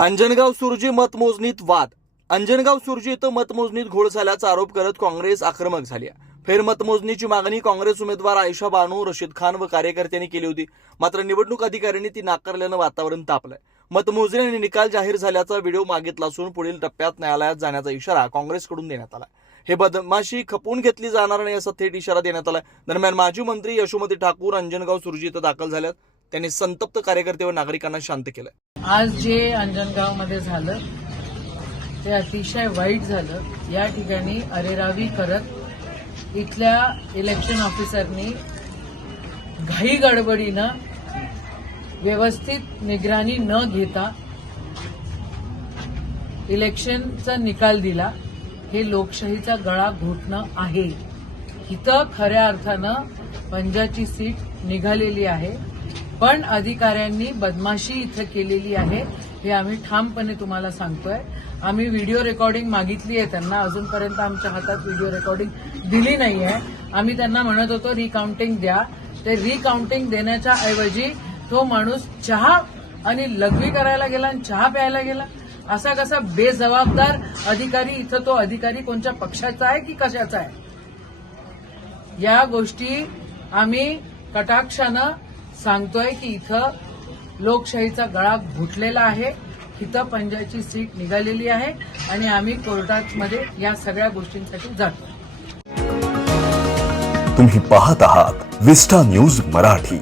अंजनगाव सुर्जी मतमोजणीत वाद. अंजनगाव सुर्जी इथं मतमोजणीत घोळ झाल्याचा आरोप करत काँग्रेस आक्रमक झाली आहे. फेरमतमोजणीची मागणी काँग्रेस उमेदवार आयशा बानू, रशीद खान व कार्यकर्त्यांनी केली होती. मात्र निवडणूक अधिकाऱ्यांनी ती नाकारल्यानं वातावरण तापलंय. मतमोजणी आणि निकाल जाहीर झाल्याचा व्हिडिओ मागितला असून पुढील टप्प्यात न्यायालयात जाण्याचा इशारा काँग्रेसकडून देण्यात आला. हे बदमाशी खपवून घेतली जाणार नाही असा थेट इशारा देण्यात आला. दरम्यान माजी मंत्री यशोमती ठाकूर अंजनगाव सुर्जी इथं दाखल झाल्यात. त्यांनी संतप्त कार्यकर्ते व नागरिकांना शांत केलं. आज जे अंजनगाव मध्ये झालं ते अतिशय वाईट झालं. या ठिकाणी अरेरावी करत इथल्या इलेक्शन ऑफिसरनी घाई गडबडीनं व्यवस्थित निगराणी न घेता इलेक्शनचा निकाल दिला. हे लोकशाहीचा गळा घोटणं आहे. इथं खऱ्या अर्थानं पंजाची सीट निघालेली आहे, पण अधिकाऱ्यांनी बदमाशी इथं केलेली आहे. हे आम्ही ठामपणे तुम्हाला सांगतोय. आम्ही व्हिडिओ रेकॉर्डिंग मागितली आहे त्यांना. अजूनपर्यंत आमच्या हातात व्हिडिओ रेकॉर्डिंग दिली नाही आहे. आम्ही त्यांना म्हणत होतो रिकाउंटिंग द्या. ते रिकाउंटिंग देण्याच्या ऐवजी तो माणूस चहा आणि लघवी करायला गेला आणि चहा प्यायला गेला. असा कसा बेजबाबदार अधिकारी. इथं तो अधिकारी कोणत्या पक्षाचा आहे की कशाचा आहे? या गोष्टी आम्ही कटाक्षानं सांगतोय की इथं लोकशाहीचा गळा घुटलेला आहे. इथं पंजाची सीट निघालेली आहे आणि आम्ही कोर्टामध्ये या सगळ्या गोष्टींसाठी जातो. तुम्ही पाहत आहात विस्टा न्यूज मराठी.